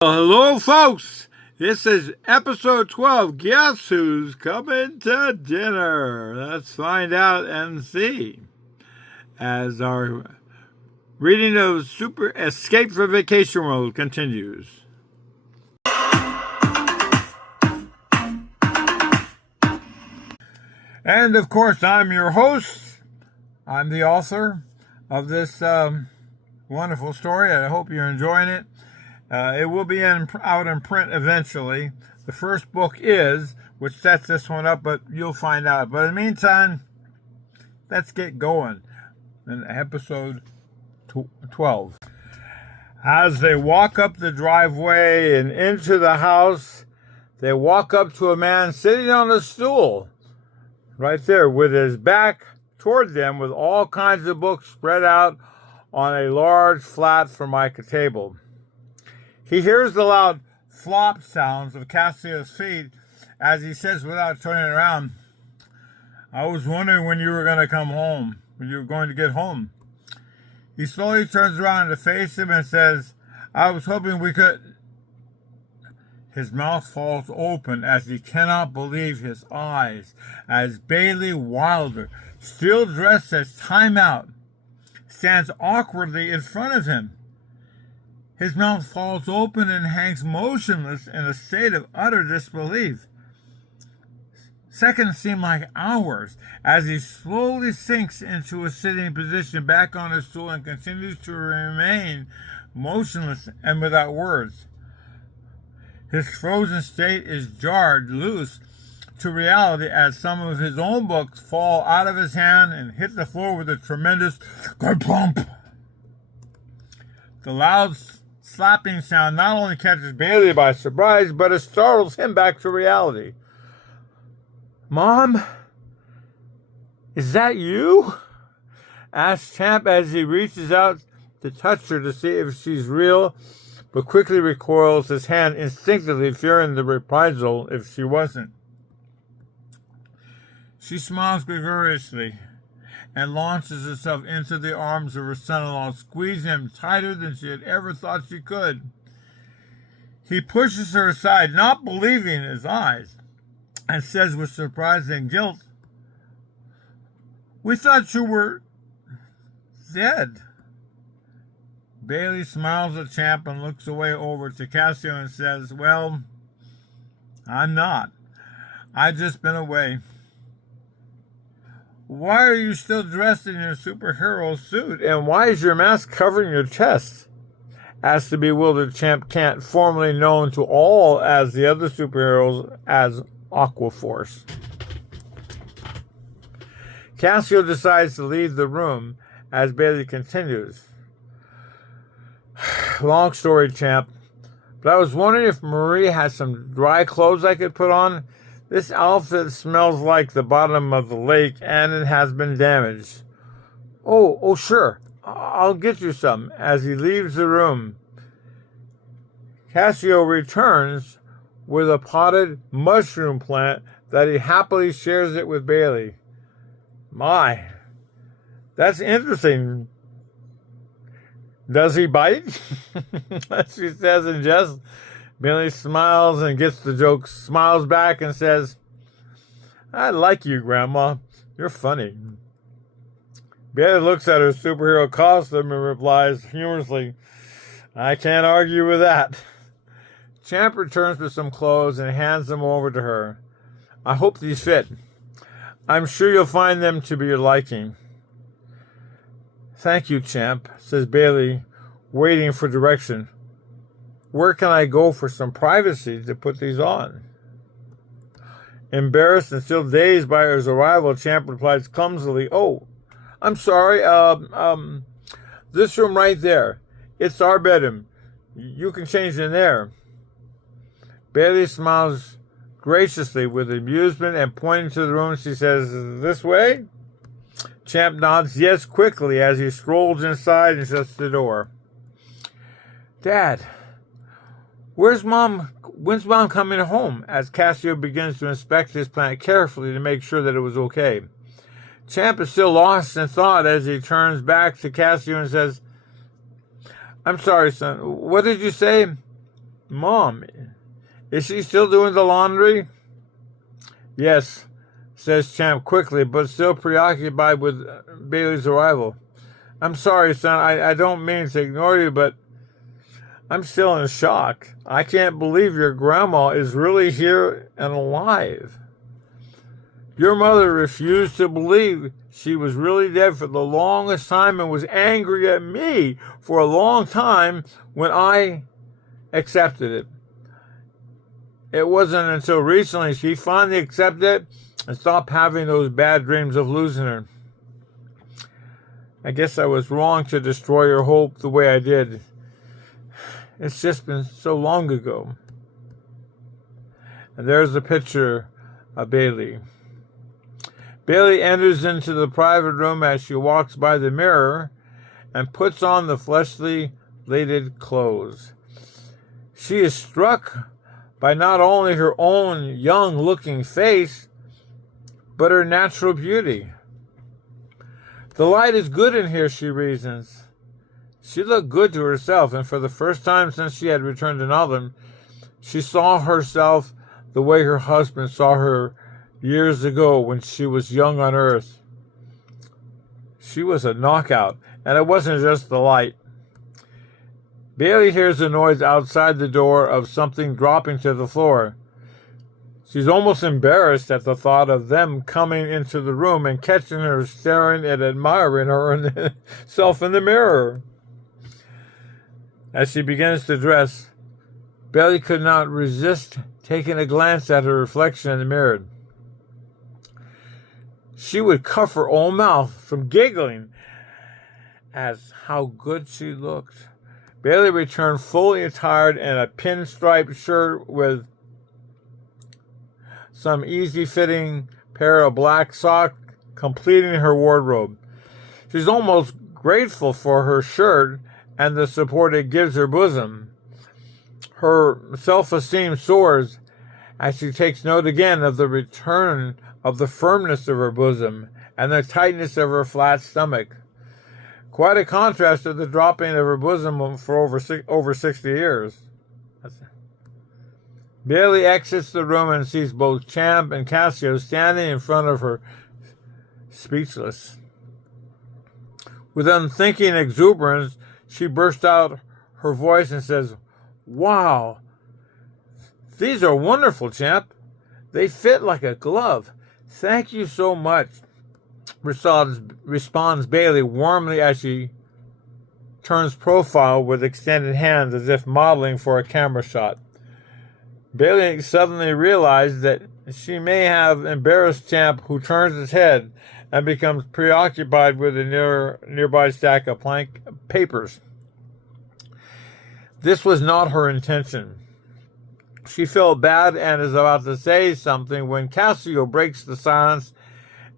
Well, hello, folks. This is episode 12. Guess who's coming to dinner? Let's find out and see. As our reading of Super Escape from Vacation World continues. And of course, I'm your host. I'm the author of this wonderful story. I hope you're enjoying it. It will be out in print eventually. The first book is, which sets this one up, but you'll find out. But in the meantime, let's get going in episode 12. As they walk up the driveway and into the house, they walk up to a man sitting on a stool right there with his back toward them with all kinds of books spread out on a large flat formica table. He hears the loud flop sounds of Casio's feet as he says without turning around, "I was wondering when you were going to come home, when you were going to get home." He slowly turns around to face him and says, "I was hoping we could..." His mouth falls open as he cannot believe his eyes as Bailey Wilder, still dressed as Time Out, stands awkwardly in front of him. His mouth falls open and hangs motionless in a state of utter disbelief. Seconds seem like hours as he slowly sinks into a sitting position back on his stool and continues to remain motionless and without words. His frozen state is jarred loose to reality as some of his own books fall out of his hand and hit the floor with a tremendous kerplump. The loud slapping sound not only catches Bailey by surprise, but it startles him back to reality. "Mom, is that you?" asks Champ as he reaches out to touch her to see if she's real, but quickly recoils his hand instinctively, fearing the reprisal if she wasn't. She smiles gregoriously and launches herself into the arms of her son-in-law, squeezing him tighter than she had ever thought she could. He pushes her aside, not believing his eyes, and says with surprise and guilt, "We thought you were dead." Bailey smiles at Champ and looks away over to Càseo and says, "Well, I'm not. I've just been away." "Why are you still dressed in your superhero suit, and why is your mask covering your chest?" asks the bewildered Champ Cant, formerly known to all as the other superheroes as Aquaforce. Càseo decides to leave the room as Bailey continues. "Long story, Champ, but I was wondering if Marie has some dry clothes I could put on. This outfit smells like the bottom of the lake, and it has been damaged." Oh, sure. I'll get you some." As he leaves the room, Càseo returns with a potted mushroom plant that he happily shares it with Bailey. "My, that's interesting. Does he bite?" she says in jest. Bailey smiles and gets the joke, smiles back and says, "I like you, Grandma. You're funny." Bailey looks at her superhero costume and replies humorously, "I can't argue with that." Champ returns with some clothes and hands them over to her. "I hope these fit. I'm sure you'll find them to be your liking." "Thank you, Champ," says Bailey, waiting for direction. "Where can I go for some privacy to put these on?" Embarrassed and still dazed by his arrival, Champ replies clumsily, "Oh, I'm sorry, this room right there. It's our bedroom. You can change in there." Bailey smiles graciously with amusement and pointing to the room, she says, "This way?" Champ nods yes quickly as he strolls inside and shuts the door. "Dad, when's Mom coming home?" as Càseo begins to inspect his plant carefully to make sure that it was okay. Champ is still lost in thought as he turns back to Càseo and says, "I'm sorry, son. What did you say?" Mom, is she still doing the laundry? Yes, says Champ quickly, but still preoccupied with Bailey's arrival. I'm sorry, son. I don't mean to ignore you, but I'm still in shock. I can't believe your grandma is really here and alive. Your mother refused to believe she was really dead for the longest time and was angry at me for a long time when I accepted it. It wasn't until recently she finally accepted it and stopped having those bad dreams of losing her. I guess I was wrong to destroy her hope the way I did. It's just been so long ago. And there's a picture of Bailey. Bailey enters into the private room as she walks by the mirror and puts on the fleshly, laded clothes. She is struck by not only her own young-looking face, but her natural beauty. The light is good in here, she reasons. She looked good to herself, and for the first time since she had returned to Nottingham, she saw herself the way her husband saw her years ago when she was young on earth. She was a knockout, and it wasn't just the light. Bailey hears a noise outside the door of something dropping to the floor. She's almost embarrassed at the thought of them coming into the room and catching her staring and admiring herself in the mirror. As she begins to dress, Bailey could not resist taking a glance at her reflection in the mirror. She would cuff her own mouth from giggling at how good she looked. Bailey returned fully attired in a pinstripe shirt with some easy-fitting pair of black socks, completing her wardrobe. She's almost grateful for her shirt and the support it gives her bosom. Her self-esteem soars as she takes note again of the return of the firmness of her bosom and the tightness of her flat stomach. Quite a contrast to the dropping of her bosom for over 60 years. Bailey exits the room and sees both Champ and Càseo standing in front of her, speechless. With unthinking exuberance, she bursts out her voice and says, "Wow, these are wonderful, Champ. They fit like a glove. Thank you so much," responds Bailey warmly as she turns profile with extended hands as if modeling for a camera shot. Bailey suddenly realized that she may have embarrassed Champ, who turns his head and becomes preoccupied with a nearby stack of blank papers. This was not her intention. She felt bad and is about to say something when Càseo breaks the silence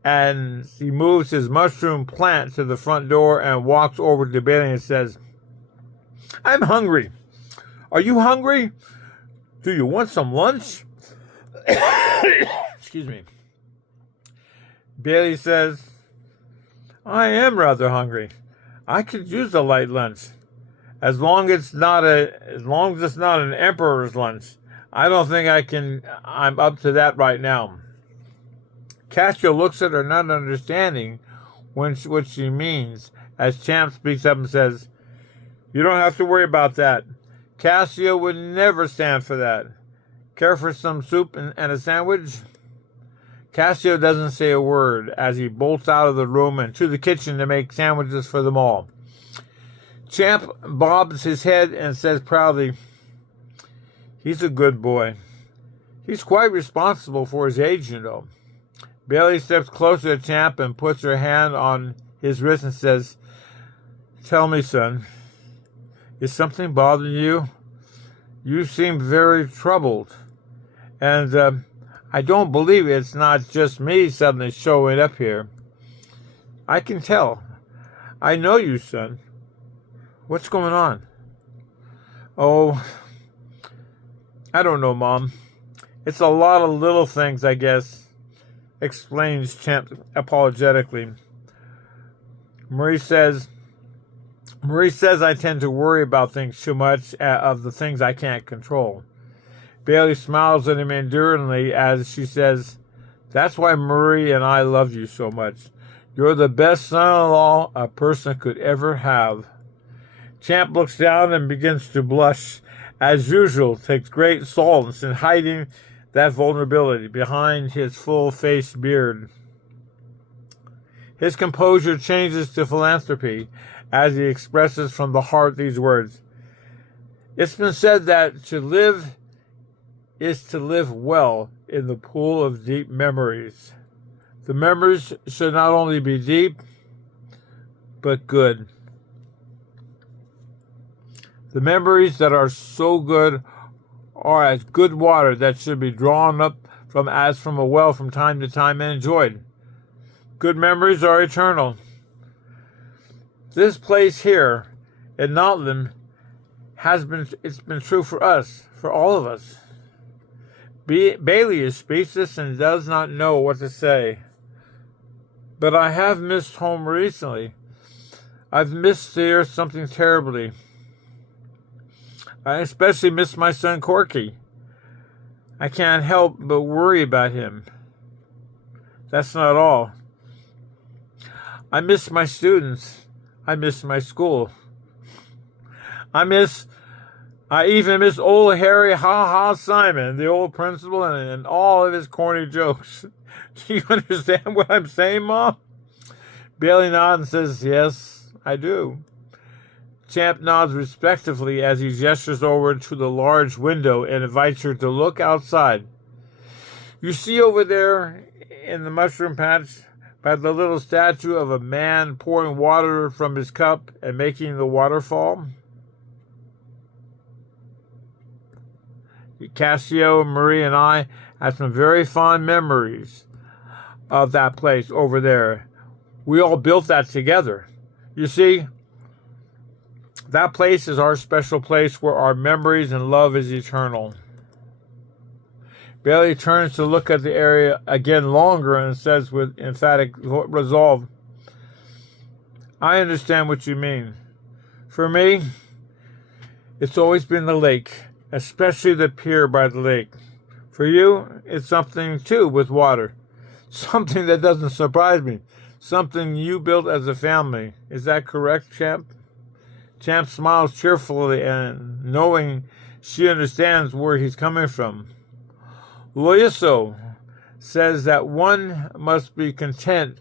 and he moves his mushroom plant to the front door and walks over to Bailey and says, "I'm hungry. Are you hungry? Do you want some lunch?" Excuse me. Bailey says, "I am rather hungry. I could use a light lunch. As long as it's not an emperor's lunch. I don't think I'm up to that right now." Càseo looks at her, not understanding what she means, as Champ speaks up and says, "You don't have to worry about that. Càseo would never stand for that. Care for some soup and a sandwich?" Càseo doesn't say a word as he bolts out of the room and to the kitchen to make sandwiches for them all. Champ bobs his head and says proudly, "He's a good boy. He's quite responsible for his age, you know." Bailey steps closer to Champ and puts her hand on his wrist and says, "Tell me, son, is something bothering you? You seem very troubled. And I don't believe it's not just me suddenly showing up here. I can tell. I know you, son. What's going on?" "Oh, I don't know, Mom. It's a lot of little things, I guess," explains Champ apologetically. Marie says, Marie says I tend to worry about things too much, of the things I can't control. Bailey smiles at him enduringly as she says, "That's why Marie and I love you so much. You're the best son-in-law a person could ever have." Champ looks down and begins to blush. As usual, takes great solace in hiding that vulnerability behind his full-faced beard. His composure changes to philanthropy as he expresses from the heart these words. "It's been said that to live is to live well in the pool of deep memories. The memories should not only be deep, but good. The memories that are so good are as good water that should be drawn up as from a well from time to time and enjoyed. Good memories are eternal. This place here in Nottingham it's been true for us, for all of us." Bailey is speechless and does not know what to say. "But I have missed home recently. I've missed here something terribly. I especially miss my son Corky. I can't help but worry about him. That's not all. I miss my students. I miss my school. I even miss old Harry Ha-Ha Simon, the old principal, and all of his corny jokes. Do you understand what I'm saying, Mom?" Bailey nods and says, "Yes, I do." Champ nods respectfully as he gestures over to the large window and invites her to look outside. "You see over there in the mushroom patch by the little statue of a man pouring water from his cup and making the waterfall? Càseo, Marie, and I have some very fond memories of that place over there. We all built that together. You see, that place is our special place where our memories and love is eternal." Bailey turns to look at the area again longer and says with emphatic resolve, "I understand what you mean. For me, it's always been the lake, especially the pier by the lake. For you, it's something, too, with water. Something that doesn't surprise me. Something you built as a family. Is that correct, Champ?" Champ smiles cheerfully and knowing she understands where he's coming from. Loiso says that one must be content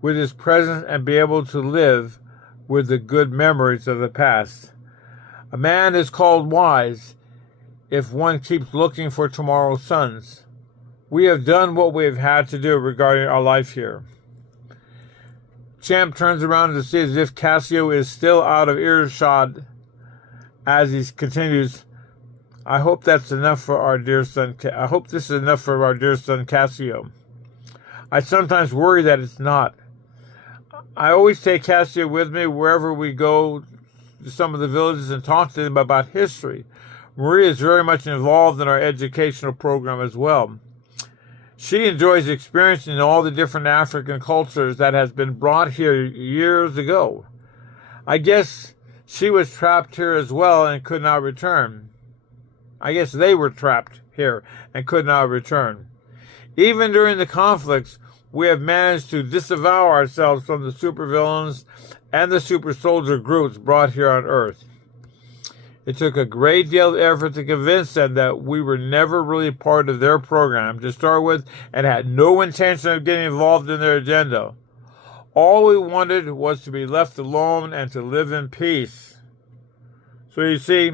with his present and be able to live with the good memories of the past. A man is called wise if one keeps looking for tomorrow's suns. We have done what we have had to do regarding our life here. Champ turns around to see as if Càseo is still out of earshot as he continues, I hope this is enough for our dear son Càseo. I sometimes worry that it's not. I always take Càseo with me wherever we go to some of the villages and talk to them about history. Maria is very much involved in our educational program as well. She enjoys experiencing all the different African cultures that has been brought here years ago. I guess she was trapped here as well and could not return. I guess they were trapped here and could not return. Even during the conflicts, we have managed to disavow ourselves from the supervillains and the super soldier groups brought here on Earth. It took a great deal of effort to convince them that we were never really part of their program to start with and had no intention of getting involved in their agenda. All we wanted was to be left alone and to live in peace. So you see,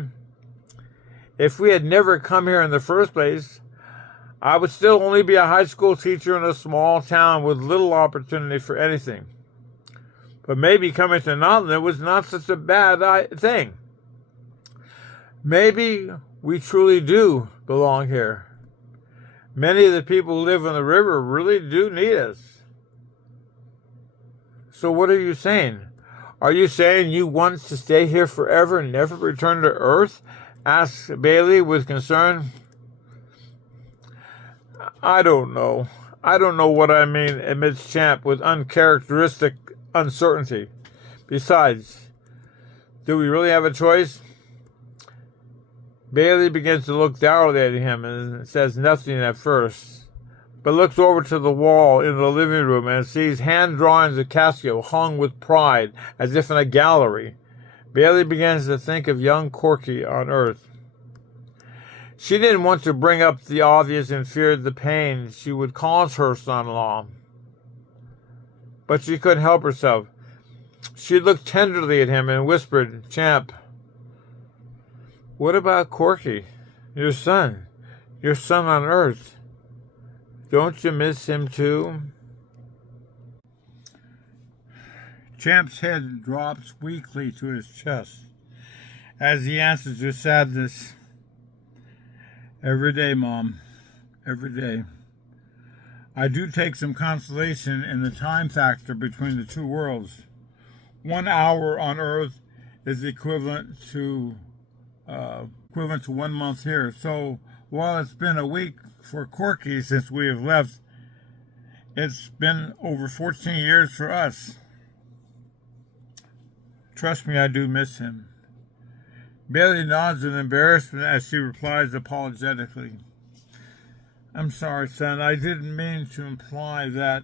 if we had never come here in the first place, I would still only be a high school teacher in a small town with little opportunity for anything. But maybe coming to Nottingham was not such a bad thing. Maybe we truly do belong here. Many of the people who live on the river really do need us. So what are you saying? Are you saying you want to stay here forever and never return to Earth? Asked Bailey with concern. I don't know. I don't know what I mean, admits Champ with uncharacteristic uncertainty. Besides, Do we really have a choice? Bailey begins to look dourly at him and says nothing at first, but looks over to the wall in the living room and sees hand drawings of Càseo hung with pride, as if in a gallery. Bailey begins to think of young Corky on Earth. She didn't want to bring up the obvious and feared the pain she would cause her son-in-law. But she couldn't help herself. She looked tenderly at him and whispered, "Champ, what about Corky, your son on Earth? Don't you miss him too?" Champ's head drops weakly to his chest as he answers with sadness, "Every day, Mom, every day. I do take some consolation in the time factor between the two worlds. 1 hour on Earth is equivalent to 1 month here. So while it's been a week for Corky since we have left, it's been over 14 years for us. Trust me, I do miss him." Bailey nods in embarrassment as she replies apologetically, "I'm sorry, son. I didn't mean to imply that."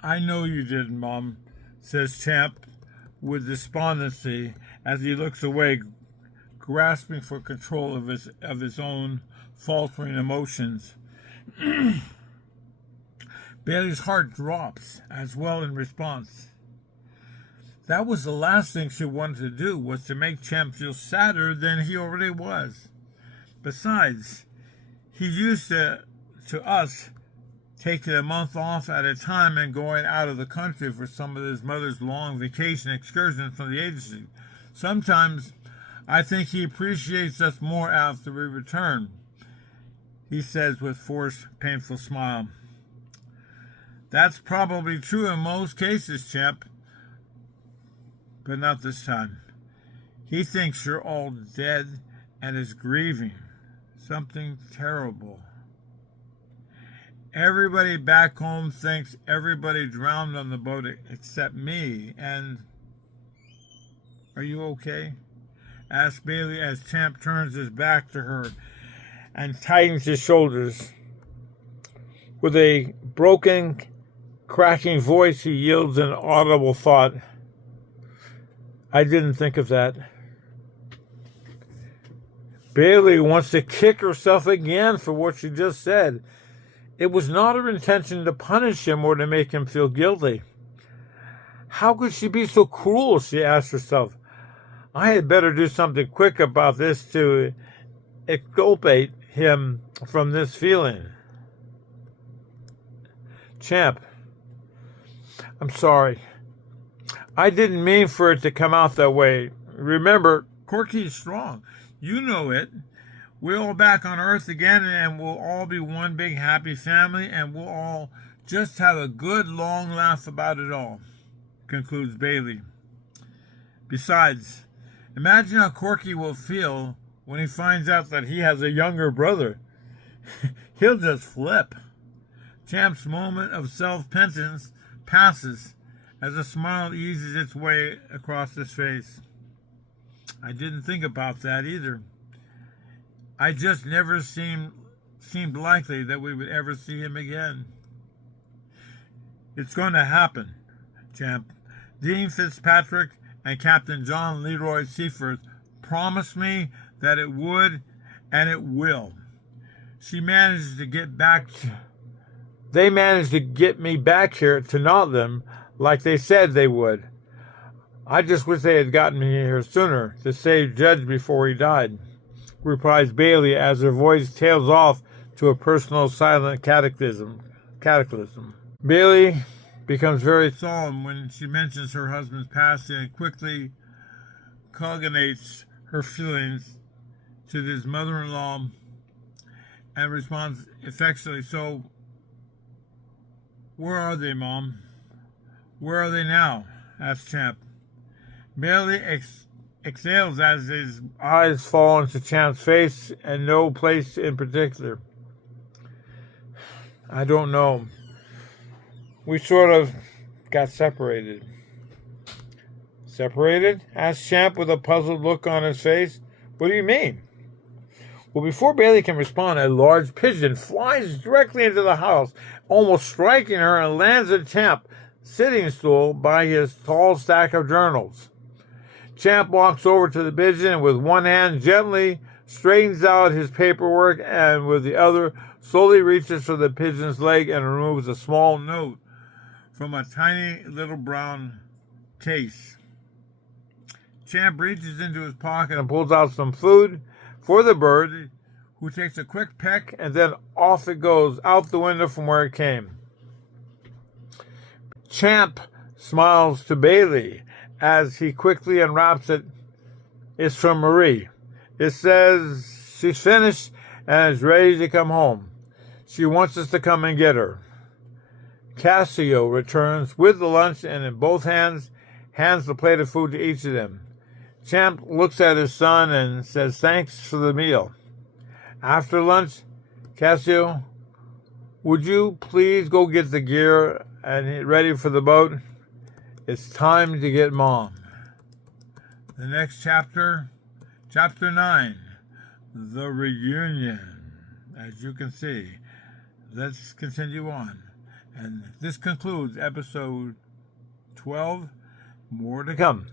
"I know you didn't, Mom," says Champ with despondency as he looks away, grasping for control of his own faltering emotions. Bailey's heart drops as well in response. That was the last thing she wanted to do, was to make Champ feel sadder than he already was. Besides, he's used to us taking a month off at a time and going out of the country for some of his mother's long vacation excursions from the agency. Sometimes I think he appreciates us more after we return," he says with forced, painful smile. "That's probably true in most cases, Champ, but not this time. He thinks you're all dead and is grieving. Something terrible. Everybody back home thinks everybody drowned on the boat except me, and..." "Are you okay?" asks Bailey as Champ turns his back to her and tightens his shoulders. With a broken, cracking voice, he yields an audible thought, "I didn't think of that." Bailey wants to kick herself again for what she just said. It was not her intention to punish him or to make him feel guilty. How could she be so cruel, she asked herself. I had better do something quick about this to exculpate him from this feeling. Champ, I'm sorry. I didn't mean for it to come out that way. Remember, Corky's strong. You know it. We're all back on Earth again, and we'll all be one big happy family, and we'll all just have a good long laugh about it all, concludes Bailey. Besides, imagine how Corky will feel when he finds out that he has a younger brother. He'll just flip. Champ's moment of self-penitence passes as a smile eases its way across his face. I didn't think about that either. I just never seemed likely that we would ever see him again. It's going to happen, Champ. Dean Fitzpatrick and Captain John Leroy Seaforth promised me that it would, and it will. They managed to get me back here to Nottingham like they said they would. I just wish they had gotten me here sooner to save Judge before he died, replies Bailey as her voice tails off to a personal silent cataclysm. Bailey becomes very solemn when she mentions her husband's passing and quickly cogitates her feelings to his mother-in-law and responds affectionately, So, where are they, Mom? Where are they now? Asks Champ. Bailey exhales as his eyes fall into Champ's face and no place in particular. I don't know. We sort of got separated. Separated? Asked Champ with a puzzled look on his face. What do you mean? Well, before Bailey can respond, a large pigeon flies directly into the house, almost striking her, and lands at Champ's sitting stool by his tall stack of journals. Champ walks over to the pigeon and with one hand gently straightens out his paperwork and with the other slowly reaches for the pigeon's leg and removes a small note from a tiny little brown case. Champ reaches into his pocket and pulls out some food for the bird, who takes a quick peck, and then off it goes, out the window from where it came. Champ smiles to Bailey as he quickly unwraps it. It's from Marie. It says she's finished and is ready to come home. She wants us to come and get her. Càseo returns with the lunch and in both hands hands the plate of food to each of them. Champ looks at his son and says thanks for the meal. After lunch, Càseo, would you please go get the gear and ready for the boat? It's time to get Mom. The next chapter, Chapter 9, The Reunion. As you can see, let's continue on. And this concludes episode 12. More to come.